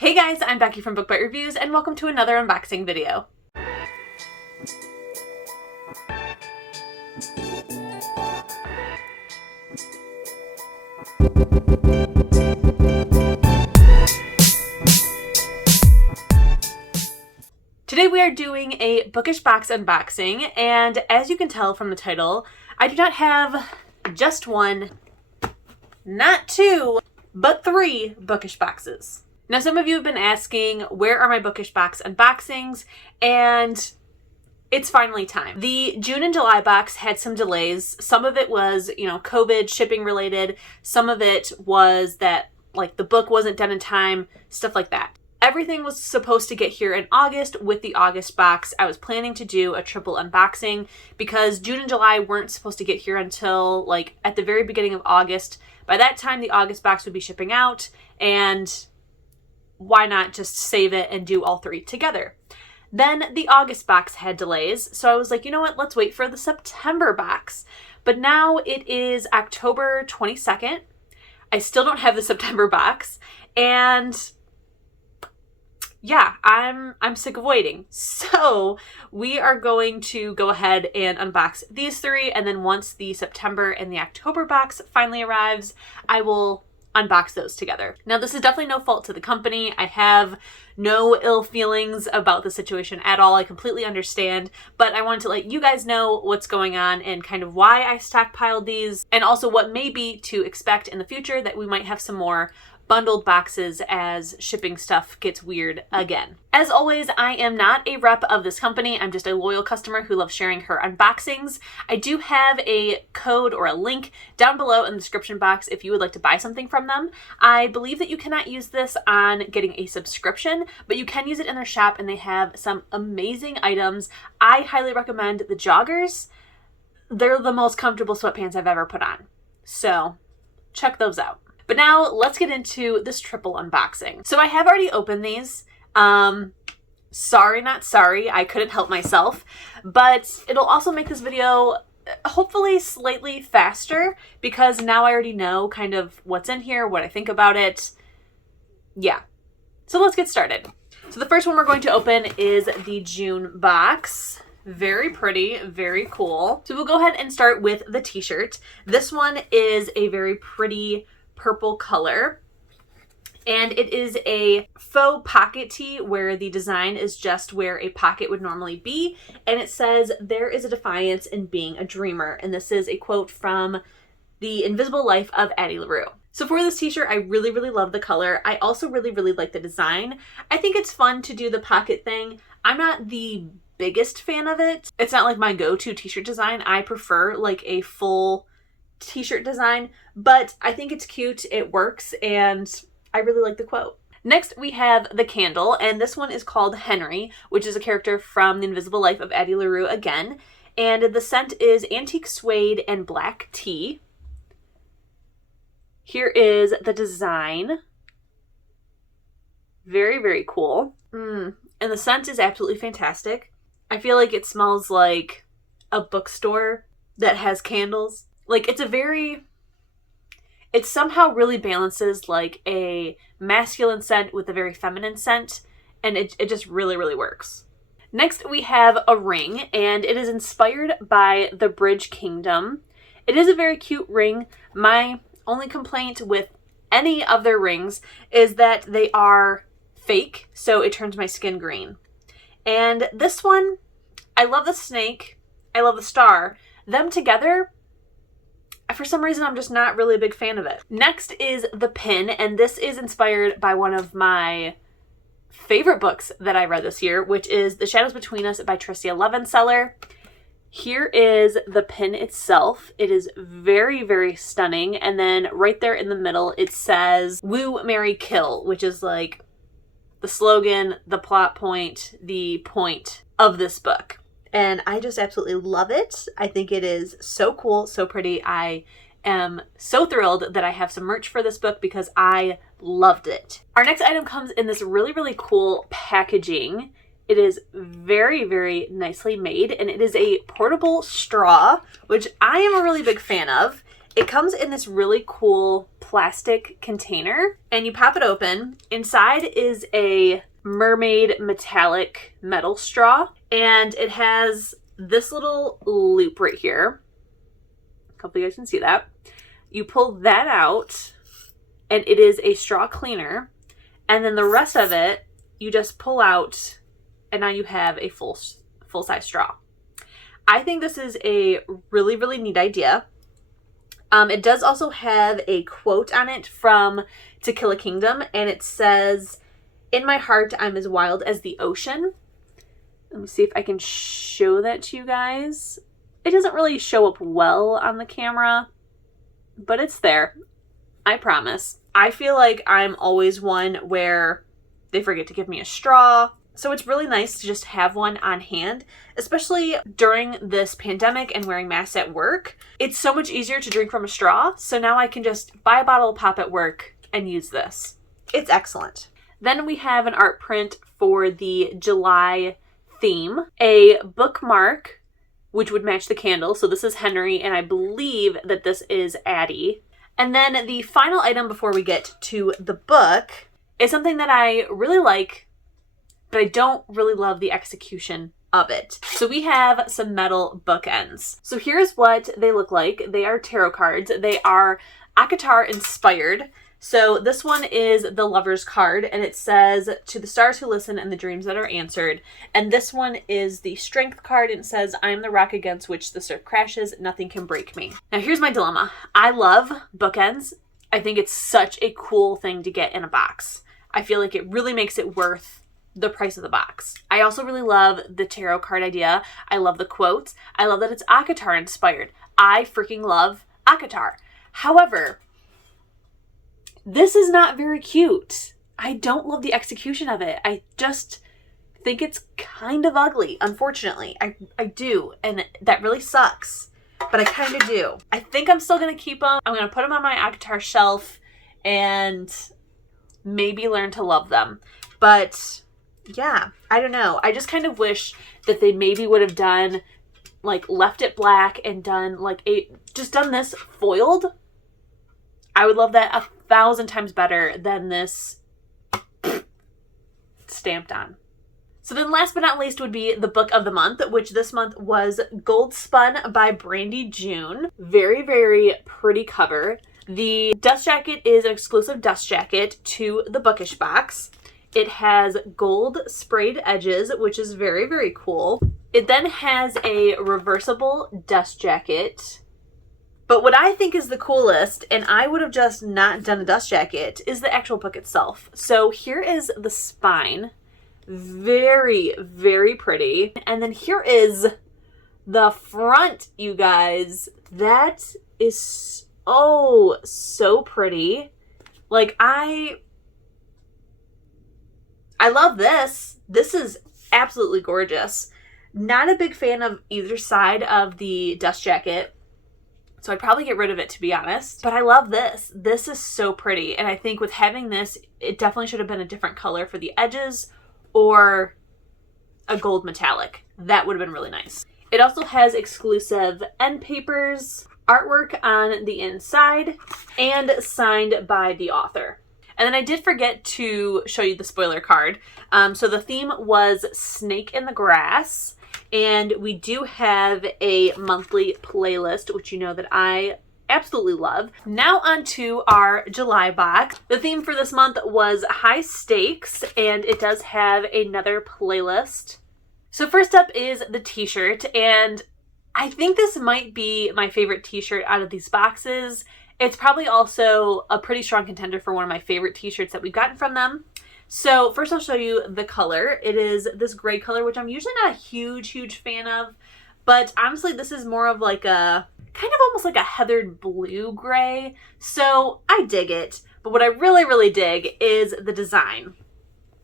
Hey guys, I'm Becky from Book Bite Reviews and welcome to another unboxing video. Today we are doing a Bookish box unboxing, and as you can tell from the title, I do not have just one, not two, but three Bookish boxes. Now, some of you have been asking, where are my Bookish box unboxings? And it's finally time. The June and July box had some delays. Some of it was, COVID shipping related. Some of it was that, the book wasn't done in time, stuff like that. Everything was supposed to get here in August with the August box. I was planning to do a triple unboxing because June and July weren't supposed to get here until, at the very beginning of August. By that time, the August box would be shipping out, and why not just save it and do all three together? Then the August box had delays, so I was like, you know what, let's wait for the September box. But now it is October 22nd. I still don't have the September box, and yeah, I'm sick of waiting. So we are going to go ahead and unbox these three, and then once the September and the October box finally arrives, I will unbox those together. Now, this is definitely no fault to the company. I have no ill feelings about the situation at all. I completely understand, but I wanted to let you guys know what's going on and kind of why I stockpiled these, and also what may be to expect in the future, that we might have some more bundled boxes as shipping stuff gets weird again. As always, I am not a rep of this company. I'm just a loyal customer who loves sharing her unboxings. I do have a code or a link down below in the description box if you would like to buy something from them. I believe that you cannot use this on getting a subscription, but you can use it in their shop, and they have some amazing items. I highly recommend the joggers. They're the most comfortable sweatpants I've ever put on. So check those out. But now let's get into this triple unboxing. So I have already opened these. Sorry, not sorry. I couldn't help myself. But it'll also make this video hopefully slightly faster because now I already know kind of what's in here, what I think about it. Yeah. So let's get started. So the first one we're going to open is the June box. Very pretty, very cool. So we'll go ahead and start with the t-shirt. This one is a very pretty purple color, and it is a faux pocket tee where the design is just where a pocket would normally be, and it says, "There is a defiance in being a dreamer," and this is a quote from The Invisible Life of Addie LaRue. So for this t-shirt, I really, really love the color. I also really, really like the design. I think it's fun to do the pocket thing. I'm not the biggest fan of it. It's not like my go-to t-shirt design. I prefer a full t-shirt design, but I think it's cute, it works, and I really like the quote. Next, we have the candle, and this one is called Henry, which is a character from The Invisible Life of Addie LaRue again, and the scent is antique suede and black tea. Here is the design. Very, very cool. And the scent is absolutely fantastic. I feel like it smells like a bookstore that has candles. It somehow really balances a masculine scent with a very feminine scent, and it just really, really works. Next, we have a ring, and it is inspired by the Bridge Kingdom. It is a very cute ring. My only complaint with any of their rings is that they are fake, so it turns my skin green. And this one, I love the snake, I love the star. Them together, for some reason, I'm just not really a big fan of it. Next is the pin, and this is inspired by one of my favorite books that I read this year, which is The Shadows Between Us by Tricia Levenseller. Here is the pin itself. It is very, very stunning, and then right there in the middle, it says, "Woo, Marry, Kill," which is the slogan, the plot point, the point of this book. And I just absolutely love it. I think it is so cool, so pretty. I am so thrilled that I have some merch for this book because I loved it. Our next item comes in this really, really cool packaging. It is very, very nicely made, and it is a portable straw, which I am a really big fan of. It comes in this really cool plastic container, and you pop it open. Inside is a mermaid metallic metal straw, and it has this little loop right here. Hopefully you guys can see that. You pull that out, and it is a straw cleaner, and then the rest of it you just pull out, and now you have a full-size straw. I think this is a really, really neat idea. It does also have a quote on it from To Kill a Kingdom, and it says, "In my heart, I'm as wild as the ocean." Let me see if I can show that to you guys. It doesn't really show up well on the camera, but it's there. I promise. I feel like I'm always one where they forget to give me a straw. So it's really nice to just have one on hand, especially during this pandemic and wearing masks at work. It's so much easier to drink from a straw, so now I can just buy a bottle of pop at work and use this. It's excellent. Then we have an art print for the July theme, a bookmark, which would match the candle. So this is Henry, and I believe that this is Addie. And then the final item before we get to the book is something that I really like, but I don't really love the execution of it. So we have some metal bookends. So here's what they look like. They are tarot cards. They are ACOTAR inspired. So this one is the Lover's card, and it says, "To the stars who listen and the dreams that are answered." And this one is the Strength card, and it says, "I am the rock against which the surf crashes. Nothing can break me." Now here's my dilemma. I love bookends. I think it's such a cool thing to get in a box. I feel like it really makes it worth the price of the box. I also really love the tarot card idea. I love the quotes. I love that it's ACOTAR inspired. I freaking love ACOTAR. However, this is not very cute. I don't love the execution of it. I just think it's kind of ugly, unfortunately. I do, and that really sucks, but I kind of do. I think I'm still going to keep them. I'm going to put them on my ACOTAR shelf and maybe learn to love them. But yeah, I don't know. I just kind of wish that they maybe would have done, like, left it black and done, like, just done this foiled. I would love that 1,000 times better than this stamped on. So then last but not least would be the book of the month, which this month was Gold Spun by Brandie June. Very, very pretty cover. The dust jacket is an exclusive dust jacket to the Bookish box. It has gold sprayed edges, which is very, very cool. It then has a reversible dust jacket. But what I think is the coolest, and I would have just not done a dust jacket, is the actual book itself. So here is the spine. Very, very pretty. And then here is the front, you guys. That is so pretty. Like, I love this. This is absolutely gorgeous. Not a big fan of either side of the dust jacket, so I'd probably get rid of it, to be honest. But I love this. This is so pretty. And I think with having this, it definitely should have been a different color for the edges or a gold metallic. That would have been really nice. It also has exclusive end papers, artwork on the inside, and signed by the author. And then I did forget to show you the spoiler card. So the theme was Snake in the Grass. And we do have a monthly playlist, which you know that I absolutely love. Now on to our July box. The theme for this month was High Stakes, and it does have another playlist. So first up is the t-shirt, and I think this might be my favorite t-shirt out of these boxes. It's probably also a pretty strong contender for one of my favorite t-shirts that we've gotten from them. So first I'll show you the color. It is this gray color, which I'm usually not a huge fan of, but honestly this is more of like a, kind of almost like a heathered blue gray. So I dig it, but what I really dig is the design.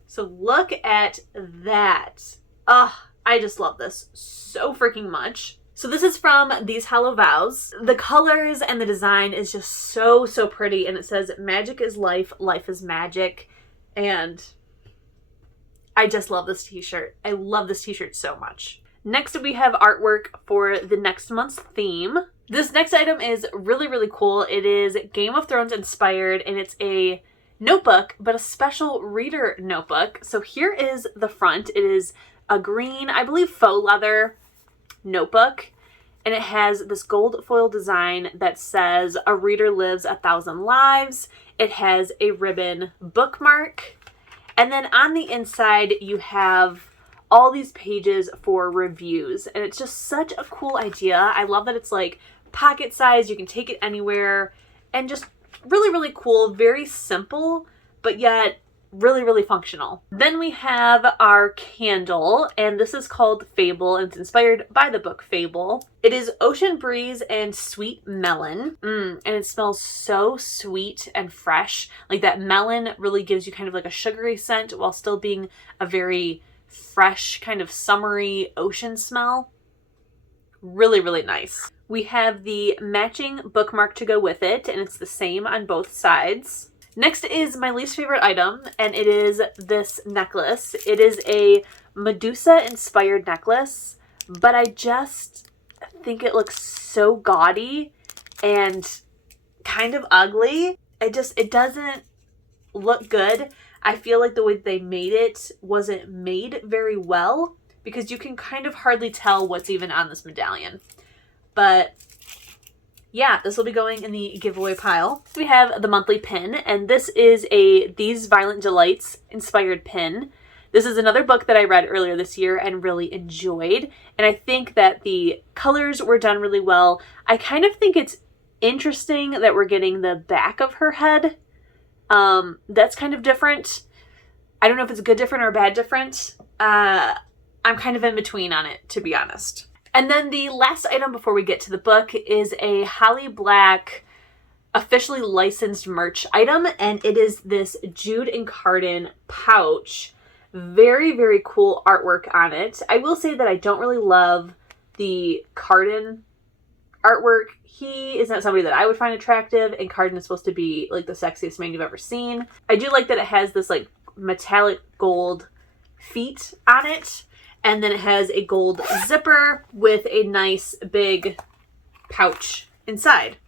So look at that. I just love this so freaking much. So this is from These Hollow Vows. The colors and the design is just so pretty, and it says, "Magic is life, life is magic." And I just love this t-shirt. I love this t-shirt so much. Next we have artwork for the next month's theme. This next item is really, really cool. It is Game of Thrones inspired, and it's a notebook, but a special reader notebook. So here is the front. It is a green, I believe, faux leather notebook, and it has this gold foil design that says "A reader lives 1,000 lives." It has a ribbon bookmark, and then on the inside you have all these pages for reviews, and it's just such a cool idea. I love that it's like pocket size, you can take it anywhere, and just really, really cool, very simple, but yet really, really functional. Then we have our candle, and this is called Fable, and it's inspired by the book Fable. It is Ocean Breeze and Sweet Melon, and it smells so sweet and fresh. Like that melon really gives you kind of like a sugary scent while still being a very fresh, kind of summery ocean smell. Really, really nice. We have the matching bookmark to go with it, and it's the same on both sides. Next is my least favorite item, and it is this necklace. It is a Medusa inspired necklace, but I just think it looks so gaudy and kind of ugly. It doesn't look good. I feel like the way they made it wasn't made very well, because you can kind of hardly tell what's even on this medallion. But yeah, this will be going in the giveaway pile. We have the monthly pin, and this is a These Violent Delights inspired pin. This is another book that I read earlier this year and really enjoyed, and I think that the colors were done really well. I kind of think it's interesting that we're getting the back of her head. That's kind of different. I don't know if it's good different or bad different. I'm kind of in between on it, to be honest. And then the last item before we get to the book is a Holly Black officially licensed merch item, and it is this Jude and Cardan pouch. Very, very cool artwork on it. I will say that I don't really love the Cardan artwork. He is not somebody that I would find attractive, and Cardan is supposed to be like the sexiest man you've ever seen. I do like that it has this like metallic gold feet on it. And then it has a gold zipper with a nice big pouch inside.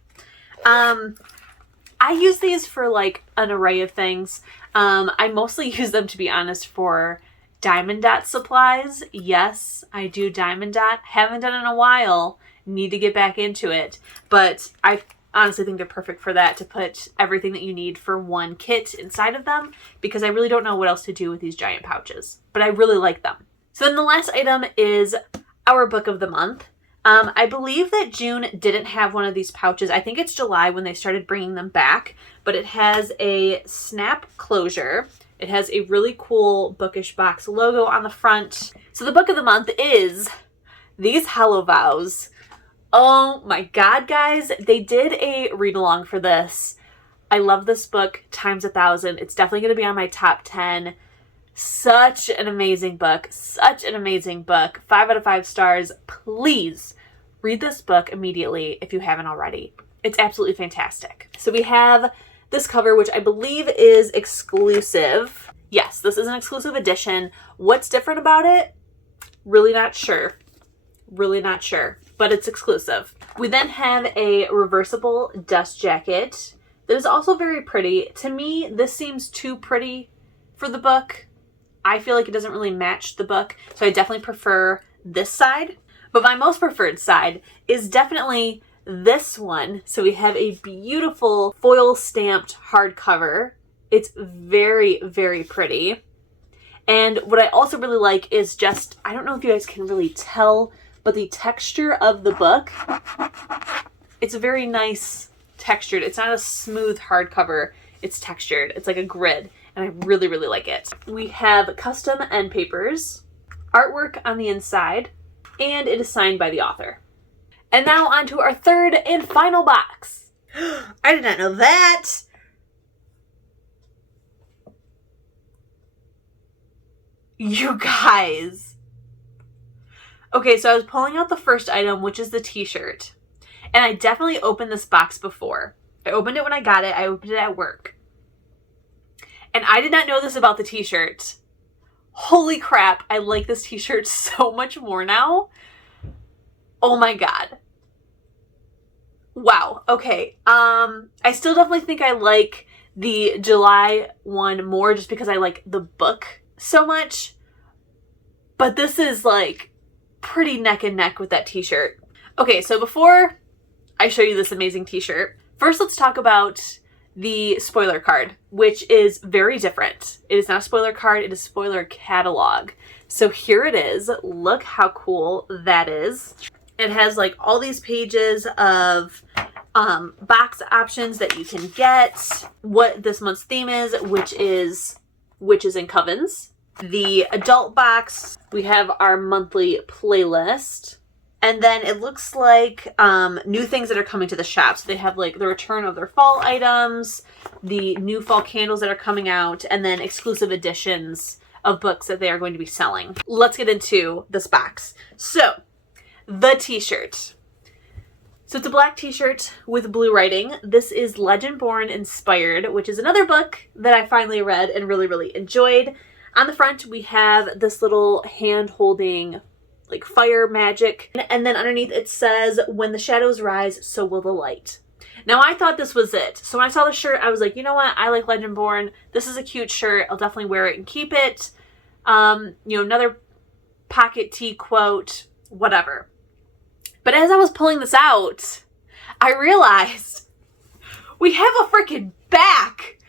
I use these for like an array of things. I mostly use them, to be honest, for Diamond Dot supplies. Yes, I do Diamond Dot. Haven't done it in a while. Need to get back into it. But I honestly think they're perfect for that, to put everything that you need for one kit inside of them, because I really don't know what else to do with these giant pouches. But I really like them. So then the last item is our book of the month. I believe that June didn't have one of these pouches. I think it's July when they started bringing them back, but it has a snap closure. It has a really cool Bookish box logo on the front. So the book of the month is these Hello Vows. Oh my God, guys. They did a read along for this. I love this book times 1,000. It's definitely going to be on my top 10. Such an amazing book. Such an amazing book. 5 out of 5 stars. Please read this book immediately if you haven't already. It's absolutely fantastic. So we have this cover, which I believe is exclusive. Yes, this is an exclusive edition. What's different about it? Really not sure. Really not sure. But it's exclusive. We then have a reversible dust jacket that is also very pretty. To me, this seems too pretty for the book. I feel like it doesn't really match the book, so I definitely prefer this side. But my most preferred side is definitely this one. So we have a beautiful foil stamped hardcover. It's very, very pretty. And what I also really like is just, I don't know if you guys can really tell, but the texture of the book, it's very nice textured. It's not a smooth hardcover. It's textured. It's like a grid. And I really, really like it. We have custom end papers, artwork on the inside, and it is signed by the author. And now on to our third and final box. I did not know that. You guys. Okay, so I was pulling out the first item, which is the t-shirt. And I definitely opened this box before. I opened it when I got it. I opened it at work. And I did not know this about the t-shirt. Holy crap, I like this t-shirt so much more now. Oh my God. Wow. Okay. I still definitely think I like the July one more just because I like the book so much. But this is like pretty neck and neck with that t-shirt. Okay, so before I show you this amazing t-shirt, first let's talk about the spoiler card, which is very different. It is not a spoiler card, it is spoiler catalog. So here it is. Look how cool that is. It has like all these pages of box options that you can get, what this month's theme is, which is Witches and Covens. The adult box, we have our monthly playlist. And then it looks like new things that are coming to the shop. So they have like the return of their fall items, the new fall candles that are coming out, and then exclusive editions of books that they are going to be selling. Let's get into this box. So, the t-shirt. So it's a black t-shirt with blue writing. This is Legendborn inspired, which is another book that I finally read and really, really enjoyed. On the front, we have this little hand-holding like fire magic. And then underneath it says, when the shadows rise, so will the light. Now I thought this was it. So when I saw the shirt, I was like, you know what? I like Legendborn. This is a cute shirt. I'll definitely wear it and keep it. Another pocket tee quote, whatever. But as I was pulling this out, I realized we have a freaking back.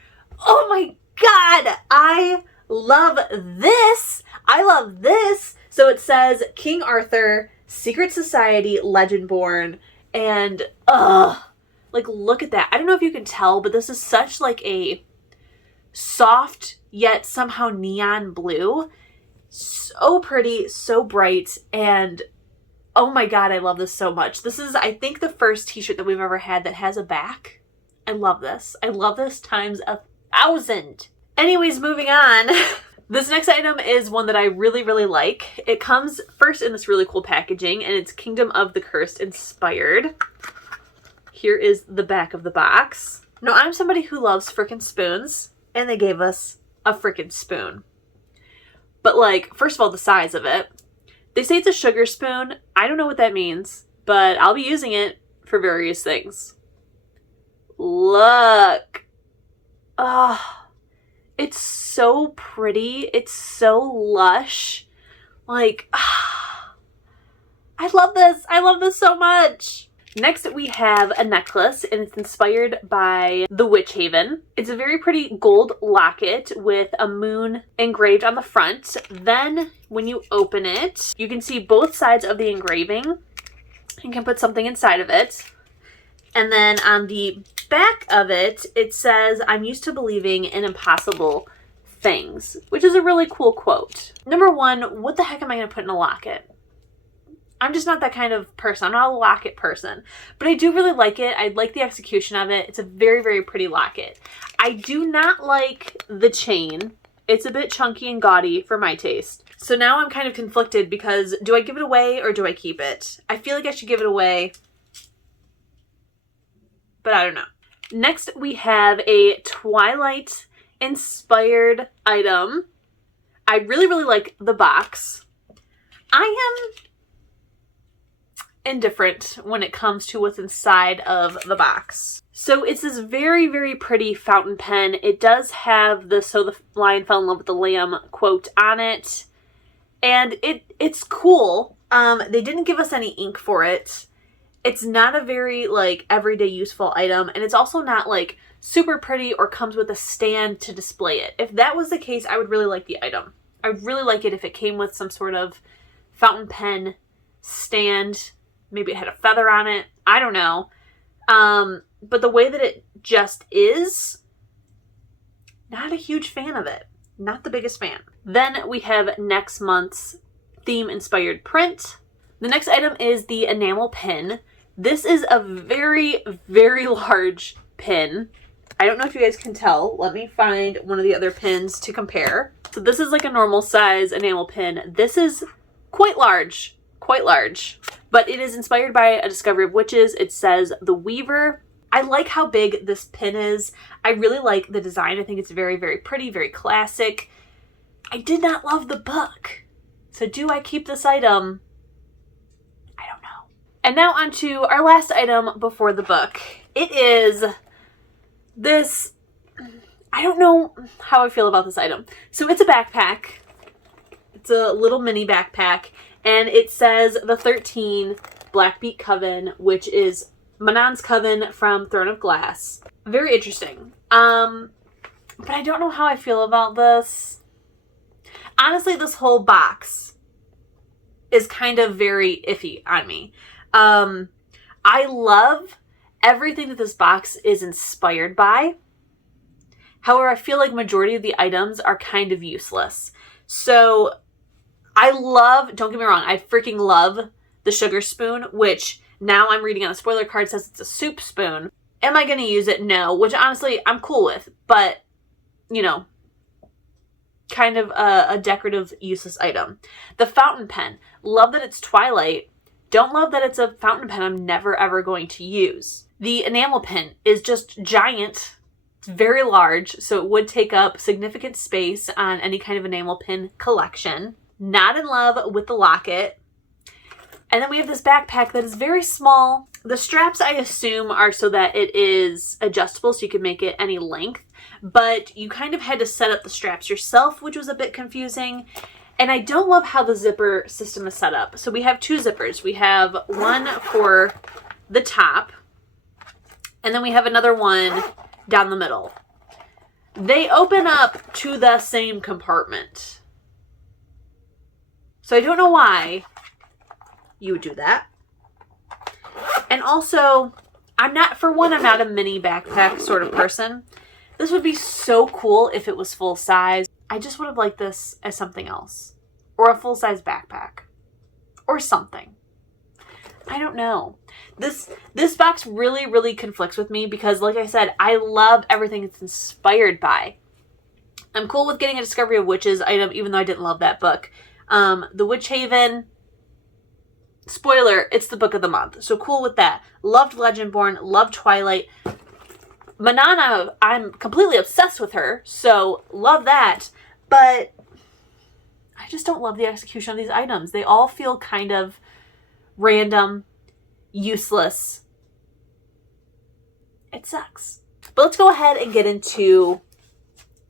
Oh my God. I love this. I love this. So it says King Arthur, Secret Society, Legendborn, and like look at that. I don't know if you can tell, but this is such like a soft yet somehow neon blue. So pretty, so bright, and oh my God, I love this so much. This is, I think, the first t-shirt that we've ever had that has a back. I love this. I love this times 1,000. Anyways, moving on. This next item is one that I really, really like. It comes first in this really cool packaging, and it's Kingdom of the Cursed inspired. Here is the back of the box. Now, I'm somebody who loves frickin' spoons, and they gave us a frickin' spoon. But like, first of all, the size of it. They say it's a sugar spoon. I don't know what that means, but I'll be using it for various things. Look. It's so pretty. It's so lush. Like, I love this. I love this so much. Next, we have a necklace, and it's inspired by the Witch Haven. It's a very pretty gold locket with a moon engraved on the front. Then, when you open it, you can see both sides of the engraving. You can put something inside of it. And then on the back of it, it says, I'm used to believing in impossible things, which is a really cool quote. Number one, what the heck am I going to put in a locket? I'm just not that kind of person. I'm not a locket person. But I do really like it. I like the execution of it. It's a very, very pretty locket. I do not like the chain. It's a bit chunky and gaudy for my taste. So now I'm kind of conflicted because do I give it away or do I keep it? I feel like I should give it away, but I don't know. Next, we have a Twilight inspired item. I really, really like the box. I am indifferent when it comes to what's inside of the box. So it's this very, very pretty fountain pen. It does have the "So the lion fell in love with the lamb" quote on it. And it's cool. They didn't give us any ink for it. It's not a very like everyday useful item, and it's also not like super pretty or comes with a stand to display it. If that was the case, I would really like the item. I would really like it if it came with some sort of fountain pen stand. Maybe it had a feather on it. I don't know. But the way that it just is, not a huge fan of it. Not the biggest fan. Then we have next month's theme-inspired print. The next item is the enamel pin. This is a very, very large pin. I don't know if you guys can tell. Let me find one of the other pins to compare. So this is like a normal size enamel pin. This is quite large. Quite large. But it is inspired by A Discovery of Witches. It says The Weaver. I like how big this pin is. I really like the design. I think it's very, very pretty, very classic. I did not love the book. So do I keep this item? I don't know. And now on to our last item before the book. It is this, I don't know how I feel about this item. So it's a backpack. It's a little mini backpack. And it says the 13 Blackbeak Coven, which is Manon's coven from Throne of Glass. Very interesting. But I don't know how I feel about this. Honestly, this whole box is kind of very iffy on me. I love everything that this box is inspired by. However, I feel like majority of the items are kind of useless. So I love, don't get me wrong, I freaking love the sugar spoon, which now I'm reading on the spoiler card says it's a soup spoon. Am I going to use it? No, which honestly I'm cool with, but you know, kind of a decorative useless item. The fountain pen, love that it's Twilight. Don't love that it's a fountain pen I'm never ever going to use. The enamel pen is just giant. It's very large, so it would take up significant space on any kind of enamel pin collection. Not in love with the locket. And then we have this backpack that is very small. The straps, I assume, are so that it is adjustable, so you can make it any length. But you kind of had to set up the straps yourself, which was a bit confusing. And I don't love how the zipper system is set up. So we have two zippers. We have one for the top, and then we have another one down the middle. They open up to the same compartment. So I don't know why you would do that. And also, I'm not a mini backpack sort of person. This would be so cool if it was full size. I just would have liked this as something else. Or a full-size backpack. Or something. I don't know. This box really, really conflicts with me because, like I said, I love everything it's inspired by. I'm cool with getting a Discovery of Witches item, even though I didn't love that book. The Witch Haven, spoiler, it's the book of the month. So cool with that. Loved Legendborn, loved Twilight. Manana, I'm completely obsessed with her, so love that. But I just don't love the execution of these items. They all feel kind of random, useless. It sucks. But let's go ahead and get into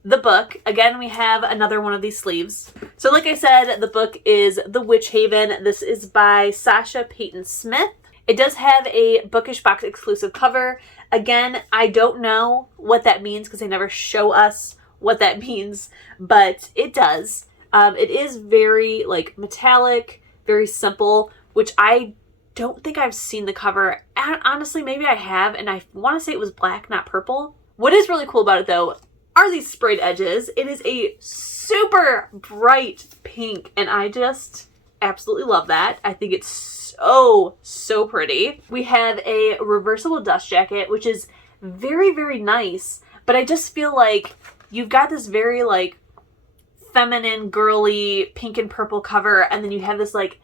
the book. Again, we have another one of these sleeves. So like I said, the book is The Witch Haven. This is by Sasha Peyton Smith. It does have a Bookish box exclusive cover. Again, I don't know what that means because they never show us what that means, but it does. It is very like metallic, very simple, which I don't think I've seen the cover. And honestly, maybe I have, and I want to say it was black, not purple. What is really cool about it though are these sprayed edges. It is a super bright pink, and I just absolutely love that. I think it's so pretty. We have a reversible dust jacket, which is very, very nice, but I just feel like you've got this very like feminine, girly pink and purple cover, and then you have this like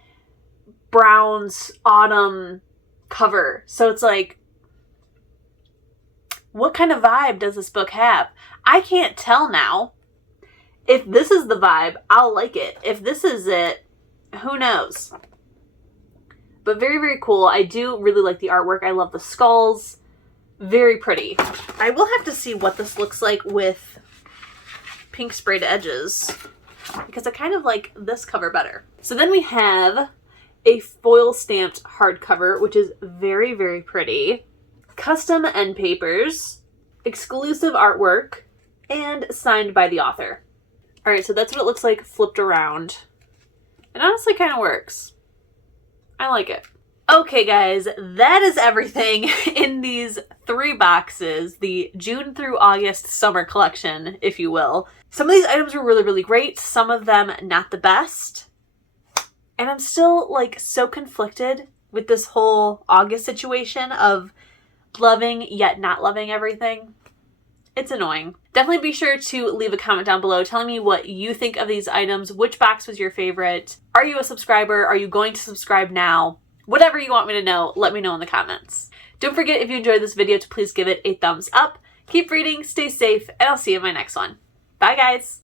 browns autumn cover. So it's like, what kind of vibe does this book have? I can't tell now. If this is the vibe, I'll like it. If this is it, who knows? But very, very cool. I do really like the artwork. I love the skulls. Very pretty. I will have to see what this looks like with pink sprayed edges, because I kind of like this cover better. So then we have a foil stamped hardcover, which is very, very pretty. Custom end papers, exclusive artwork, and signed by the author. All right, so that's what it looks like flipped around. It honestly kind of works. I like it. Okay, guys, that is everything in these 3 boxes, the June through August summer collection, if you will. Some of these items were really, really great. Some of them not the best. And I'm still like so conflicted with this whole August situation of loving yet not loving everything. It's annoying. Definitely be sure to leave a comment down below telling me what you think of these items. Which box was your favorite? Are you a subscriber? Are you going to subscribe now? Whatever you want me to know, let me know in the comments. Don't forget, if you enjoyed this video, to please give it a thumbs up. Keep reading, stay safe, and I'll see you in my next one. Bye, guys!